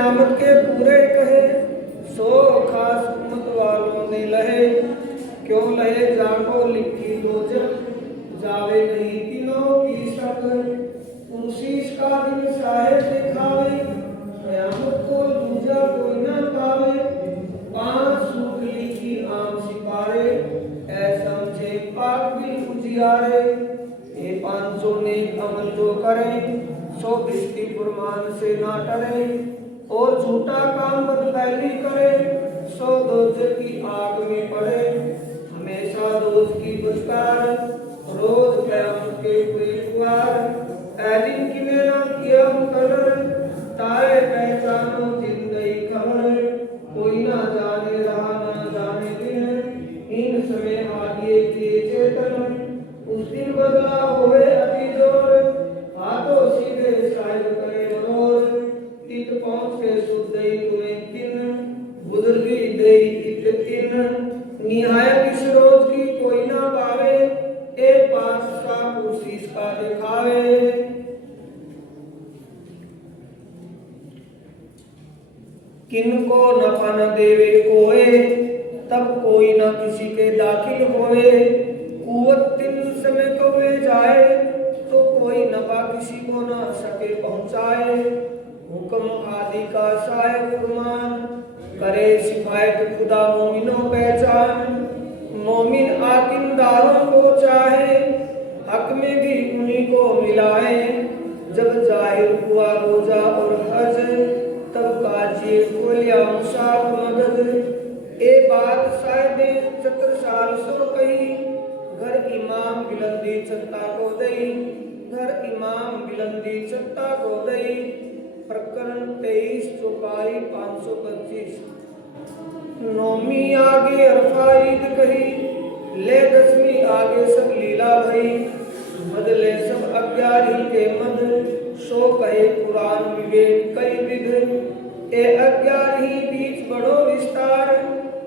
कयामत के पूरे कहे, सो खास उम्मत वालों ने लहे। क्यों लहे जाको लिखी दोजख, जावे नहीं तीनों की शक। उसी का दिन साहेब दिखावे, कयामत को दूजा कोई न पावे। 5 सूट लिखी आम सिपारे, ऐसा समझे पाक भी उजियारे। ये 500 नेक अमल जो करें, 100 बिस्ती फुरमान से ना डरे। और झूठा काम बदपहली करे, 100 दोजख की आग में पड़े। हमेशा दोष की पुरस्कार, रोज कयामत के हुए द्वार। दिन की मेरा किया मुकर्रर, ताए पहचानो जिंदगी खबर। कोई ना जाने रहा ना जाने दिन, इन समय आगे किए चेतन। उस दिन बदला होए अति जोर, हाथों सीधे साहिब करे मनोर। तित पहुंचे सुधई तुम्हें किन, बुजुर्गी दई इत तिन। निहायत इस रोज की कोई ना पावे, ए 5 सा कुर्सी का दिखावे। किनको नफा न देवे कोए, तब कोई न किसी के दाखिल होए। कुवत 3 समय कौए जाए, तो कोई नफा किसी को न सके पहुंचाए। हुक्म आदि का साहिब फुरमान, करे सिफायत खुदा मोमिनों पहचान। मोमिन आकिमदारों को चाहे, हक में भी उन्हीं को मिलाए। जब जाहिर हुआ रोजा और हज, तब काजिए खोलिया मुसाफ मदद। ए बात शायद 70 साल सो कही, घर इमाम बिलंदी छत्ता को दई। घर इमाम बिलंदी छत्ता को दई। प्रकरण 23 चौपाई 525। नौमी आगे अरफा ईद कही, ले 10वीं आगे सब लीला भई। बदले सब 11 के मद, सो कहे कुरान विवेक कई विध। ए 11 बीच बड़ो विस्तार,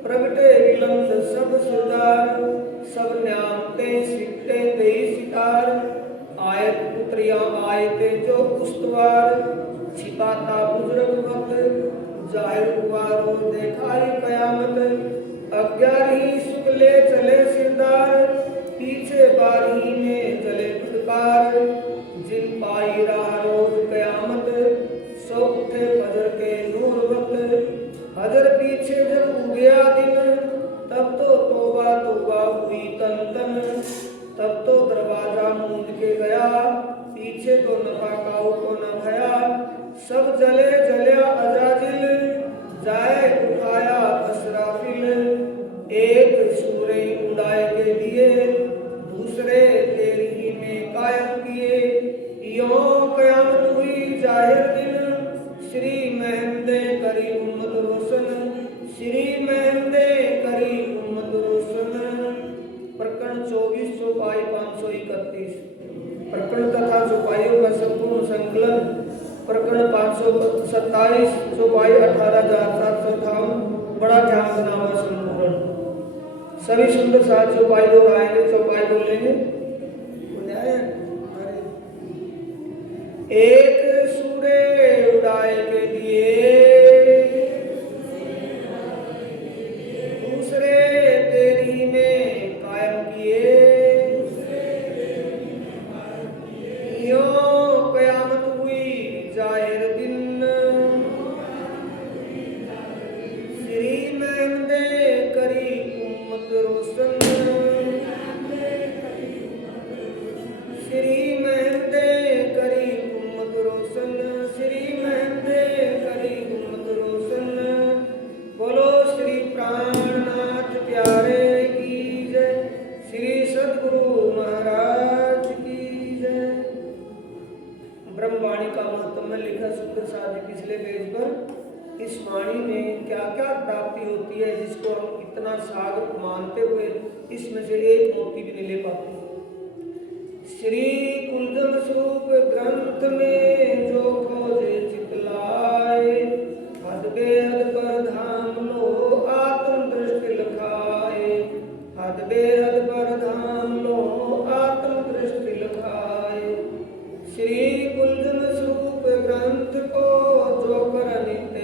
प्रगटे विलंब सब सुधार। सब न्यामते सिकते तेई सितार, आयत पुत्रियां आयते जो उस्तवार। छिपाता बुजुर्ग वक्त, जाहिर हुआ रोज देखाई कयामत। 11 शुक्ले चले सिरदार, पीछे 12 में चले फटकार। जिन पाई राह रोज कयामत, सो उठे फजर के नूर वक्त। हजर पीछे जब उगया दिन, तब तो तौबा तौबा हुई तन तन। तब तो दरवाजा मूंद के गया, पीछे तो नफा काऊ को न भया। सब जले जल्या अजाजिल, जाए उठाया असराफिल। एक सूरे उड़ाए के दिए, दूसरे तेरी में कायम किए। यों कयामत हुई जाहिर दिन, श्री महमदे करी उम्मत रोशन। श्री महमदे करी उम्मत रोशन। प्रकरण 24 चौपाई 531। प्रकरण तथा चौपाइयों का संपूर्ण संकलन। प्रकरण 527 चौपाई 18,758। बड़ा ध्याननामा संपूर्ण। सभी सुंदर साथ चौपाई लोग आएंगे, चौपाई बोलेंगे। एक सूरे उड़ाए के लिए, दूसरे तेरी में कायम किए। यों कयामत हुई जाहिर दिन, श्री महमदे करी उम्मत रोशन। श्री महमदे करी उम्मत रोशन। श्री महमदे करी उम्मत रोशन। बोलो श्री प्राणनाथ प्यारे की जय। श्री सद्गुरु महाराज की जय। ब्रह्मवाणी का महत्व में लिखा सुंदर साहब जी पिछले पेज पर। इस वाणी में क्या क्या प्राप्ति होती है, जिसको हम इतना सागर मानते हुए इसमें से एक मोती भी नहीं ले पाते। श्री कुंदम स्वरूप ग्रंथ में जो खोजे चितलाए, हद बेहद पर धाम लो आत्म दृष्टि लखाए। हद बेहद पर धाम लो आत्म दृष्टि लखाए। श्री कुंदम स्वरूप ग्रंथ को जो कर नित्य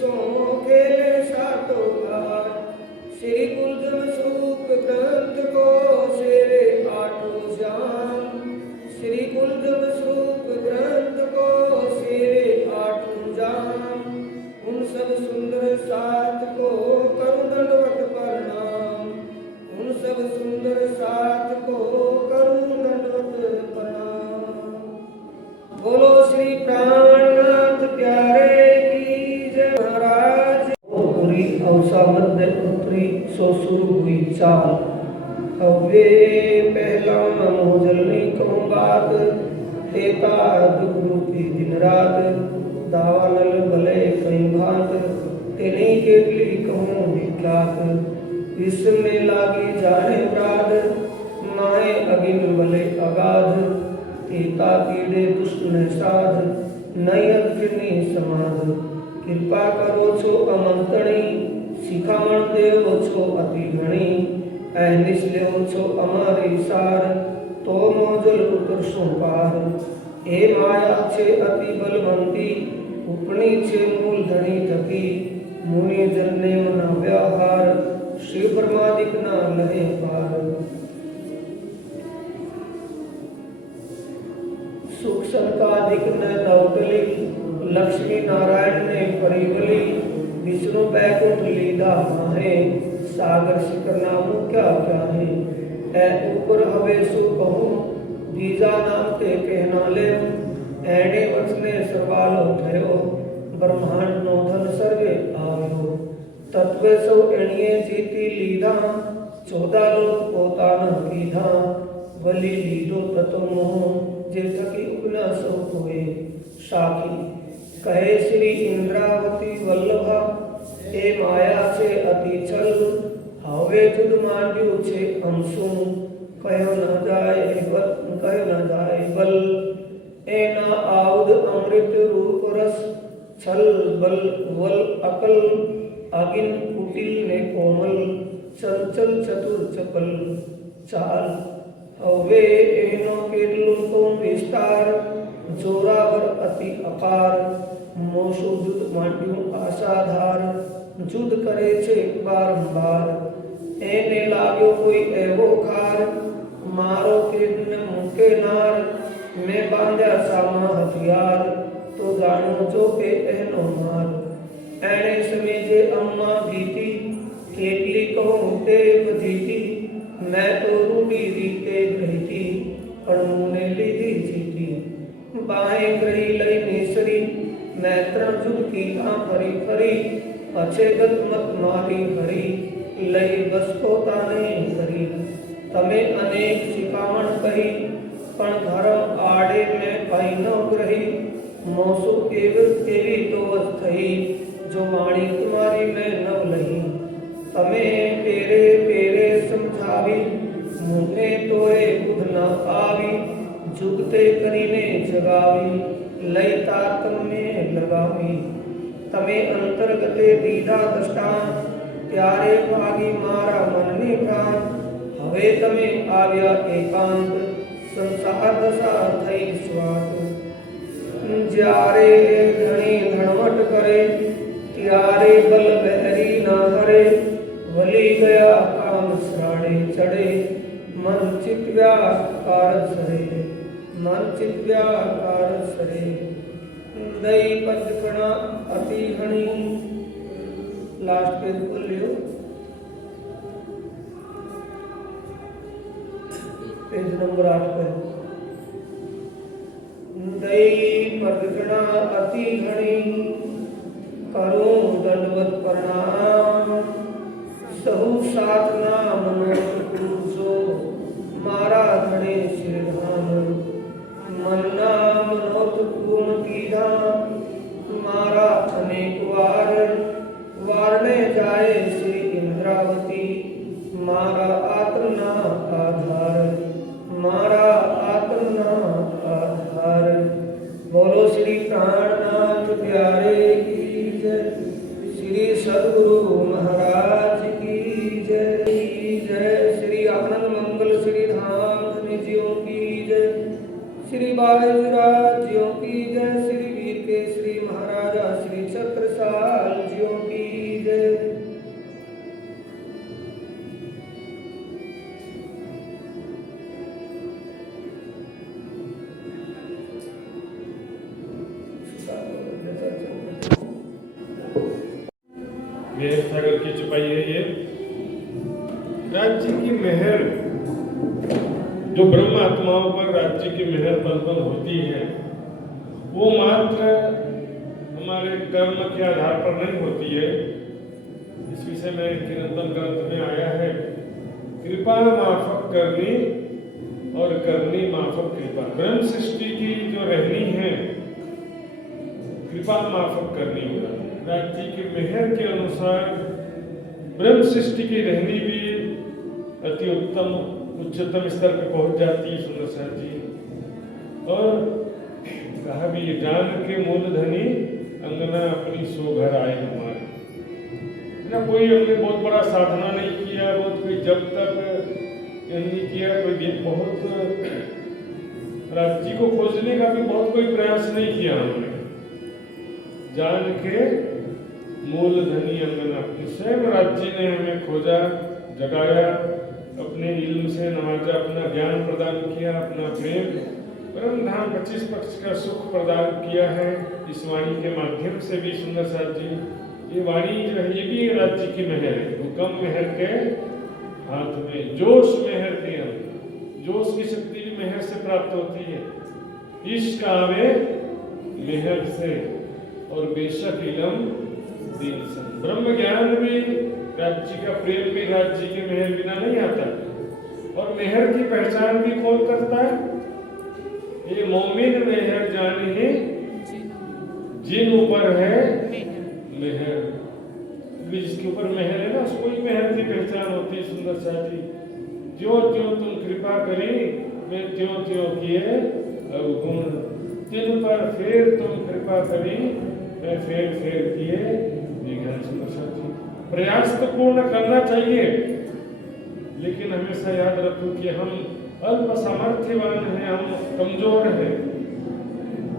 सो खेले सातो घाट। श्री कुलजम स्वरूप ग्रंथ को शेरे आठों जान। श्री कुलजम स्वरूप ग्रंथ को शेरे आठों जान। उन सब सुंदर साथ को करूं दंडवत प्रणाम। उन सब सुंदर साथ को करूं दंडवत प्रणाम। बोलो श्री प्राणनाथ प्यारे की जय महाराज। पूरी अवसा मध्य उत्तरी सो शुरू हुई चाल। अवे पहला नमो जलनी कहूँ बात। तेता दुख रूपी दिन रात। दावानल भले कई भात। तेनी केतली कहूँ विख्यात। विश्व में लागी जाने प्राद। नाहे अगिन भले अगाध। तेता पीड़े दुष्ट ने साध। नई अग्नि समाध। कृपा करो छो अमंतणी। शिखामण देव छो अति घणी। ऐनिस लेव छो अमारी सार। तो मोजल उतर सो पार। ए माया छे अति बलवंती। उपनी छे मूल धनी थकी। मुनि जन ने न व्यवहार। शिव ब्रह्मादिक न लहे पार। सुख संकादिक न दौटली। लक्ष्मी नारायण ने परिवली। विष्णु बैकुंठ लीला माहे। सागर शिखर नामो क्या क्या है। ऐ ऊपर हवे सो कहूँ। बीजा नाम ते कहना ले। ऐने वचने सर्वालो थयो। ब्रह्मांड नो धन सर्वे आव्यो। तत्व सौ एणिये जीती लीधा। 14 लोक पोता न कीधा। वली लीधो ततो मोह। जे थकी उपना सो होए। साखी कहे श्री इंद्रावती वल्लभा। ए माया से अति छल। हवे जुद मांड्यू छे हमसू। कहो न जाए बल। ए ना आउद अमृत रूप रस। छल बल वल अकल। अगिन कुटिल ने कोमल। चंचल चतुर चपल चाल। हवे एनो केटलू तो विस्तार। जोरावर अति अपार। मोसो जुद मांड्यू आसाधार। जुद करे छे बारंबार। एने लाग्यो कोई एवो खार। मारो किडन मुके नार। मैं बांध्या सामा हथियार। तो जानो जो के एनो मार। एने समेजे अम्मा भीती। केटली कहूँ तेव जीती। मैं तो रूढ़ी रीते रहती। पर मुने लीधी जीती। बाहें ग्रही लई नेसरी। नेत्र जुद की फरी फरी। अच्छे गत मत मारी हरी। लई बस को ताने करी। तमे अनेक शिकामण कही। पण धर्म आड़े में पाई न ग्रही। मोसो केवी तो थई। जो माणी तुम्हारी में नव लही। तमे पेरे पेरे समझावी। मुने तोरे बुध न आवी। जुगते करीने जगावी। लई तारतम में लगावी। तमे अंतर्गते दीधा दृष्टांत। प्यारे भागी मारा मन ने प्राण। हवे तमे आव्या एकांत। संसार दशा थई स्वात। ज्यारे धनी धनवट करे। त्यारे बल बहरी ना हरे। वली गया काम सराड़े चढ़े। मन चित व्याकार सरे। मन चित व्याकार सरे। दई पदकणा अति हणी। लास्ट पेज बोल लियो। पेज नंबर 8 पे। दई पदकणा अति हणी। करूं दंडवत प्रणाम। सहु साथ नाम पूजो। मारा धने सिर धाम। मन नाम नोत गुण कीधा। मारा अनेक वार। वारने जाए श्री इंद्रावती। मारा आत्मना आधार। मारा आत्मना आधार। बोलो श्री प्राणनाथ प्यारे की जय। श्री सद्गुरु महाराज की जय। मेहर सागर की छुपाई है ये राज्य की मेहर, जो ब्रह्म आत्माओं पर राज्य की मेहर पल पल होती है, वो मात्र हमारे कर्म के आधार पर नहीं होती है। इस विषय में किरंतन ग्रंथ में आया है, कृपा माफक करनी और करनी माफक कृपा। ब्रह्म सृष्टि की जो रहनी है, कृपा माफक करनी होगा। राज्य की मेहर के अनुसार ब्रह्म सृष्टि की रहनी भी अति उत्तम उच्चतम स्तर पर पहुंच जाती है सुंदर साथ जी। और कहा भी ये जान के मूलधनी अंगना अपनी सो घर आए हमारे। ना कोई हमने बहुत बड़ा साधना नहीं किया, बहुत कोई जब तक नहीं किया, कोई बहुत राज्य को खोजने का भी बहुत कोई प्रयास नहीं किया हमने। जान के मूलधनी अंगना, स्वयं राज्य ने हमें खोजा, जगाया, अपने इल्म से नवाजा, अपना ज्ञान प्रदान किया, अपना प्रेम परम धाम 25 पक्ष का सुख प्रदान किया है इस वाणी के माध्यम से भी। सुंदर साथ जी, ये वाणी जो है ये भी राज्य की मेहर है। हुक्म मेहर के हाथ में, जोश मेहर के अंदर, जोश की शक्ति भी मेहर से प्राप्त होती है। इश्क आवे मेहर से और बेशक इलम दीन सन। ब्रह्म ज्ञान भी राज्य का, प्रेम भी राज्य के मेहर बिना नहीं आता। और मेहर की पहचान भी कौन करता है? ये मोमिन मेहर जाने जिन ऊपर है मेहर। जिसके ऊपर मेहर है ना, उसको ही मेहर की पहचान होती है। सुंदर साथी, ज्यों ज्यों तुम कृपा करी मैं त्यों त्यों किए अवगुण, जिन पर फिर तुम कृपा करी मैं फेर फेर किए विघ्न। सुंदर साथी, प्रयास तो पूर्ण करना चाहिए, लेकिन हमेशा याद रखो कि हम अल्प सामर्थ्यवान हैं, हम कमजोर हैं।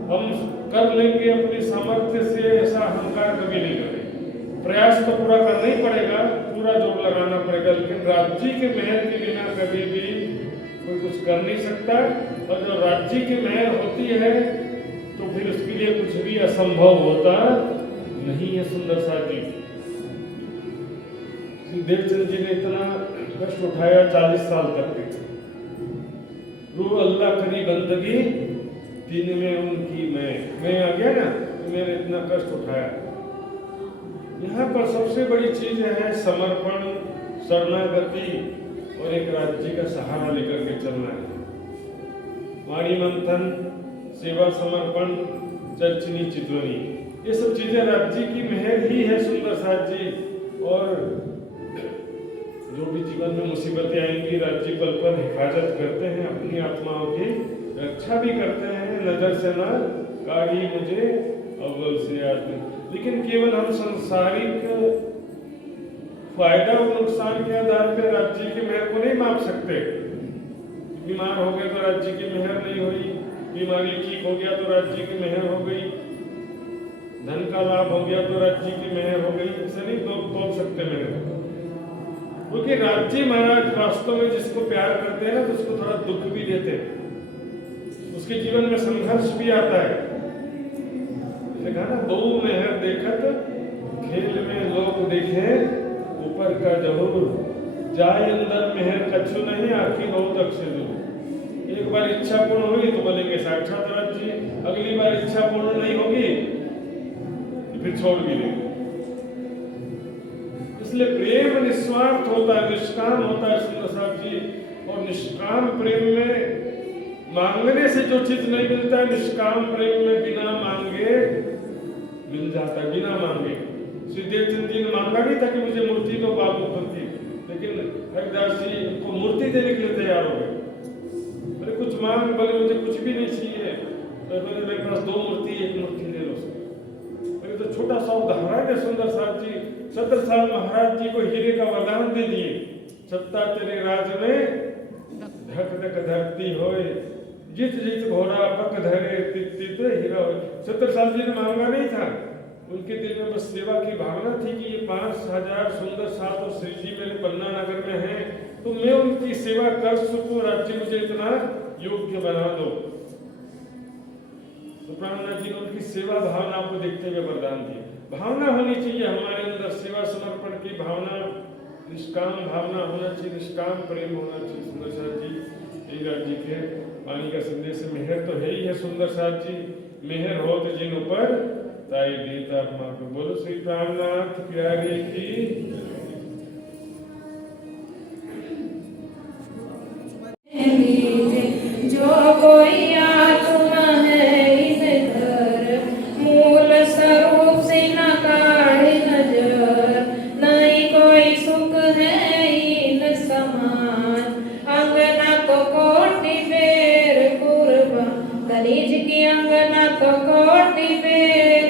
हम कर लेंगे अपनी सामर्थ्य से, ऐसा अहंकार कभी नहीं करें। प्रयास तो पूरा करना ही पड़ेगा, पूरा जोर लगाना पड़ेगा, लेकिन राज्य के मेहर के बिना कभी भी कोई कुछ कर नहीं सकता। और जो राज्य की मेहर होती है तो फिर उसके लिए कुछ भी असंभव होता नहीं है। सुंदर साथी, देवचंद जी ने इतना कष्ट उठाया 40 साल तक के, रू अल्लाह करी बंदगी दिन में उनकी मैं आ गया ना, तो मैंने इतना कष्ट उठाया। यहाँ पर सबसे बड़ी चीज है समर्पण, शरणागति और एक राज्य का सहारा लेकर के चलना है। वाणी मंथन, सेवा समर्पण, चर्चनी चितवनी, ये सब चीजें राज्य की मेहर ही है। सुंदर साथ जी, और जो भी जीवन में मुसीबतें आएंगी, राज्य पल पर हिफाजत करते हैं, अपनी आत्माओं की रक्षा भी करते हैं। नजर से न काढ़ी मुझे अव्वल से आते, लेकिन केवल हम सांसारिक फायदा और नुकसान के आधार पर राज्य की मेहर को नहीं माप सकते। बीमार हो गए तो राज्य की मेहर नहीं हुई, बीमारी ठीक हो गया तो राज्य की मेहर हो गई, धन का लाभ हो गया तो राज्य की मेहर हो गई। ऐसे नहीं तोल सकते मेहर, क्योंकि राज्य महाराज वास्तव में जिसको प्यार करते हैं ना, तो उसको थोड़ा दुख भी देते हैं, उसके जीवन में संघर्ष भी आता है। देखा ना, दो मेहर देखत खेल में लोग देखे ऊपर का जरूर, जाए अंदर मेहर कछु नहीं आखिर बहुत अक्षर। एक बार इच्छा पूर्ण हुई तो बोलेंगे साक्षात राज्य, अगली बार इच्छा पूर्ण नहीं होगी तो फिर छोड़ भी देंगे। इसलिए प्रेम निस्वार्थ होता है, निष्काम होता है। सुंदर साहब जी, और निष्काम प्रेम में मांगने से जो चीज नहीं मिलता है, निष्काम प्रेम में बिना मांगे मिल जाता है। बिना मांगे देवचंद जी ने मांगा नहीं था कि मुझे मूर्ति दो बाबू बनती, लेकिन हरिदास जी को मूर्ति देने के लिए तैयार हो गए। बोले कुछ मांग, बोले मुझे कुछ भी नहीं चाहिए, तो बोले मेरे पास 2 मूर्ति, 1 मूर्ति ले लो। बोले तो छोटा सा उदाहरण है। सुंदर साहब जी 17 साल महाराज जी को हीरे का वरदान दे दिए, सत्ता तेरे राज में धक धक धरती होए, जित जित घोड़ा पक धरे तित तित हीरा होए। 17 साल जी ने मांगा नहीं था, उनके दिल में बस सेवा की भावना थी कि ये 5000 सुंदर साथ और श्री जी मेरे पन्ना नगर में हैं, तो मैं उनकी सेवा कर सकूं, राज्य मुझे इतना योग्य बना दो। तो प्राणनाथ जी ने उनकी सेवा भावना को देखते हुए वरदान दिया। भावना होनी चाहिए हमारे अंदर, सेवा समर्पण की भावना, निष्काम भावना होना चाहिए, निष्काम प्रेम होना चाहिए। सुंदर साथ जी हीराज जी के वाणी का संदेश है। मेहर तो है ही है सुंदर साथ जी, मेहर हो तो जिन ऊपर ताई देता माँ को। बोलो श्री प्राणनाथ प्यारे की। जो कोई आत्मा है इस घर, मूल स्वरूप से न काढ़े नजर, नहीं कोई सुख है इन समान, अंगना तो कोटि बेर कुर्बान, गणेश की अंगना तो कोटि बेर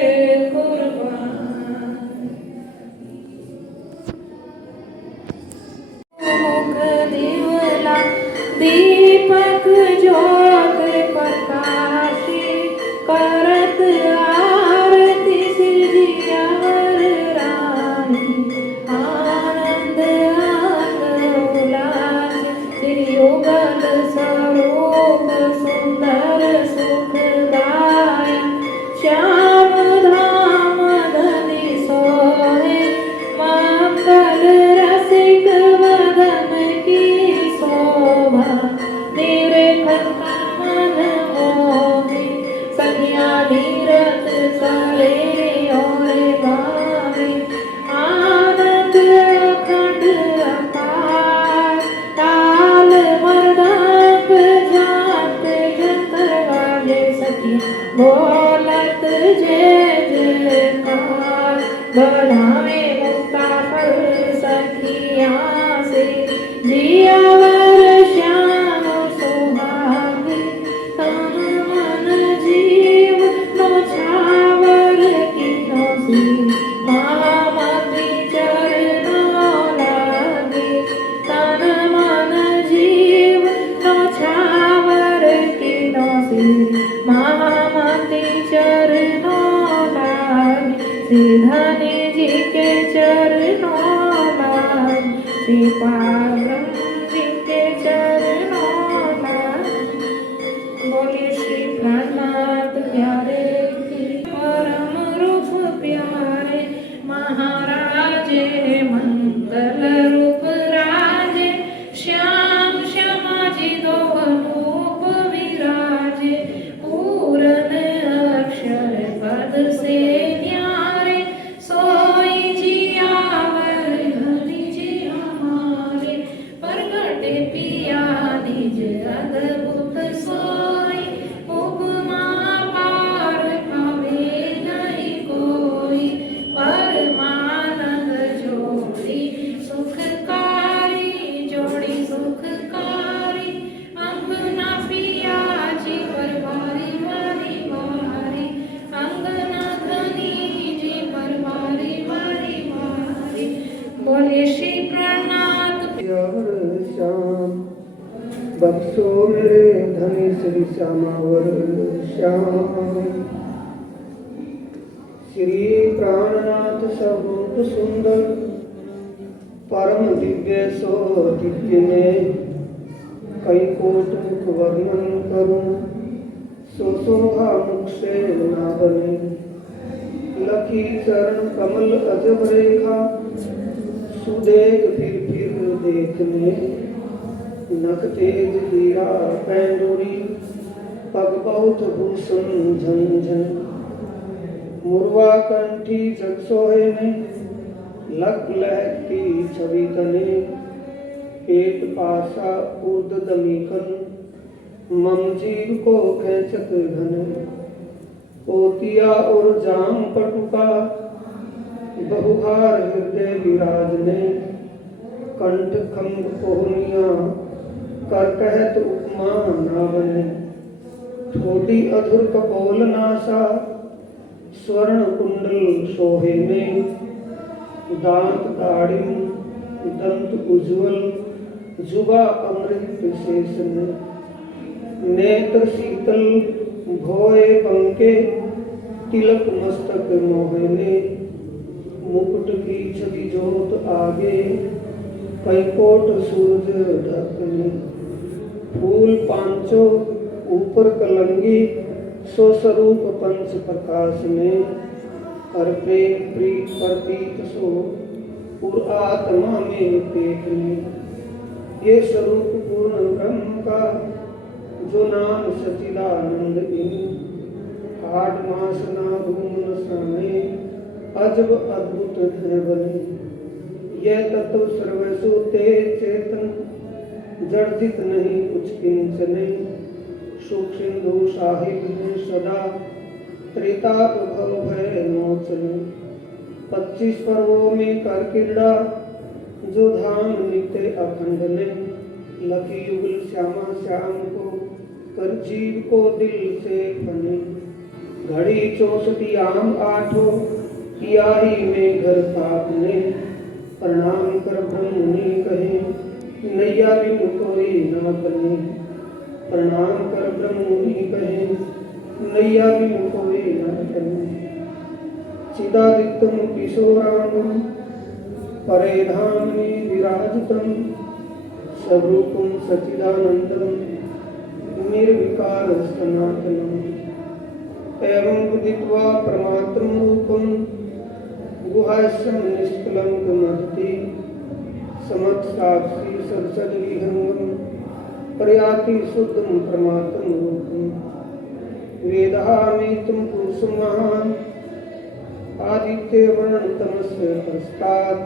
कुर्बान। मुख दिवला दीपक ज्योत प्रकाशी, करत आरती सिरजियावर रानी, आनंद अंग उल्लास श्री युगल स्वरूप सुंदर सुखदाय, श्याम धाम धनि सोहे, मंगल रसिक वदन की शोभा, निरेखन मन मोहे, सखिया नीरत करे और गावे, आनंद अखंड अपार, ताल मृदंग झांक जंतर वाजे, सखी बोलत जय जयकार, बढ़ावे मुक्ता पर सखियाँ से, जियावर श्याम सुहागे, तन मन जीव नौछावर किनो सी, मामति चरणों लागे, तन मन जीव नौछावर किनो सी, मामति चरणों लागे, श्री धनी जी के चरणों लागे, श्री पावन जी के चरणों लागे। बोलिए श्री प्राणनाथ प्यारे की, परम रूप प्यारे, महाराजे मंगल रूप राजे, श्याम श्यामा जी दो अनूप विराजे, पूरन अक्षर पद से न्यारे, सोई जियावर हरि जी हमारे, प्रगटे पिया निज अद्भुत सोई, उपमा पार पावे नहीं कोई, परमानंद जोड़ी सुखकारी, जोड़ी सुखकारी, अंगना पिया जी पर बारी बारी बारी, अंगना धनी जी पर बारी बारी बारी। बोले श्री प्राणनाथ प्यार श्याम, बख्शो मेरे धनी श्री श्यामावर श्याम। श्री प्राणनाथ स्वरूप सुंदर, परम दिव्य सो दिव्य में, कई कोट मुख वर्णन करूं, सो सोहा मुख से ना बने। लखी चरण कमल अजब रेखा, सुदेख फिर देखने, नख तेज हीरा पैंडुरी, पग बहुत भूषण झन झन, मुरवा कंठी जग सोहे ने, लख लहक की छवि तने, पेट पासा उर्द दमीकन, मम जीव को खेचत घन, पोतिया और जाम पटुका, बहुहार हृदय विराज ने, कंठ खंग कोहनिया, कर कहत उपमा ना बने। ठोडी अधुर कपोल नासा, स्वर्ण कुंडल शोभे में, दांत दाढ़ी दंत उज्ज्वल, जुबा अमृत शेष में, नेत्र शीतल भोए पंके, तिलक मस्तक मोहे ने, मुकुट की छवि जोत आगे, कैकोट सूरज ढकने, फूल पांचों ऊपर कलंगी, सो स्वरूप पंच प्रकाश में, और प्रेम प्रीत प्रतीत सो पूर आत्मा में देखने, ये स्वरूप पूर्ण ब्रह्म का जो नाम सचिदानंद इन, आठ मास ना धूम न सामे अजब अद्भुत है बने, यह तत्व सर्वसु तेज चेतन, जड़जित नहीं कुछ किंचने, सुख सिंधु साहिब है सदा, त्रेताप भव भय नोचने, 25 पर्वों में कर क्रीड़ा, जो धाम नित्य अखंड ने, लखी युगल श्यामा श्याम को कर जीव को दिल से बने, घड़ी 64 आम आठो कियारी में घर पाप ने, प्रणाम कर ब्रह्म ने कहे नैया बिन कोई ना बने, प्रणाम कर ब्रह्म ने कहे नैया बिन कोई ना बने, चिदादित्यम किशोरांगम परे धामनि विराजितम, स्वरूपम सचिदानंदम निर्विकार सनातनम, एवं बुद्धित्वा परमात्म रूपम गुहास्यम निष्कलंक महति, समत् साक्षी सदसद विहंगम प्रयाति शुद्धम परमात्म रूपम, वेदामेतम पुरुषं महान् आदित्य वर्ण तमस्य पश्चात्,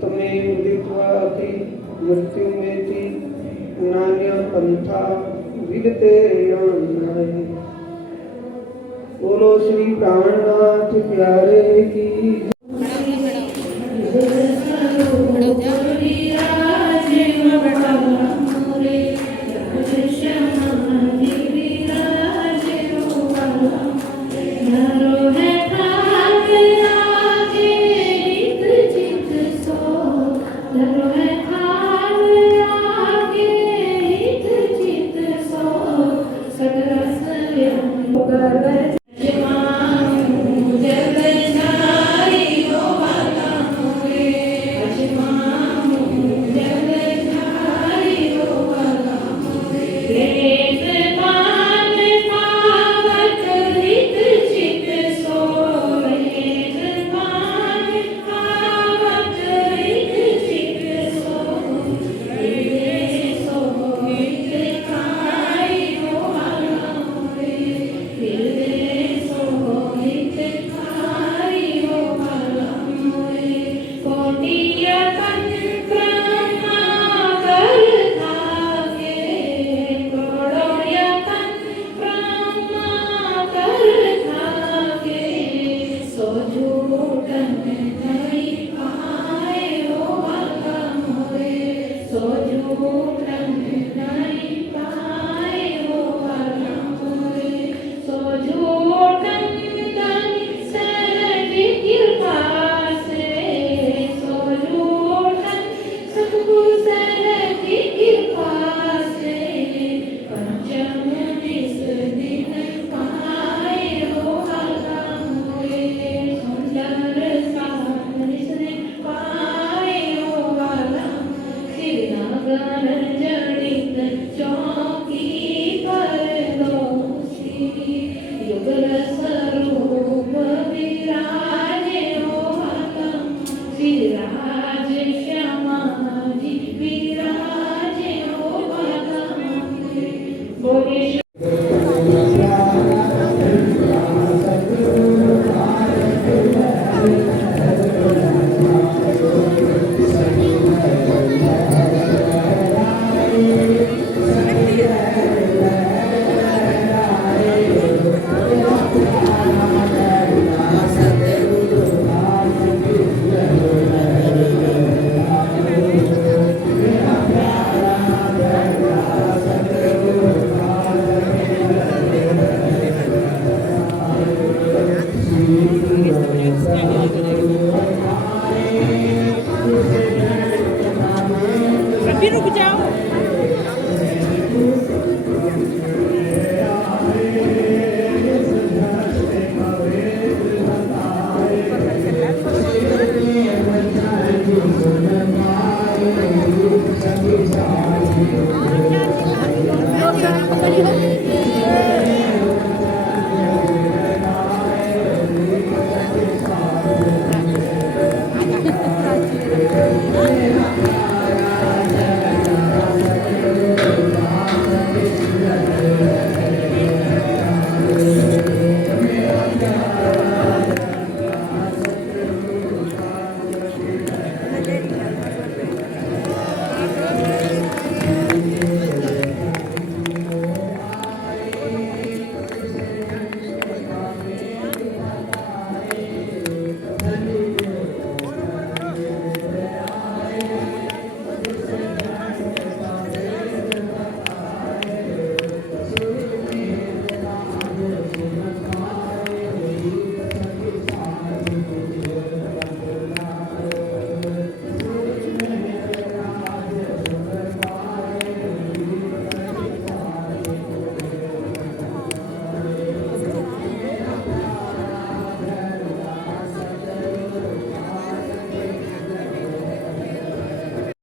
तमेव उदित्वापि मृत्युमेति नान्य पंथा विदते यान्नाय। बोलो श्री प्राणनाथ प्यारे की। अभी रुक जाओ।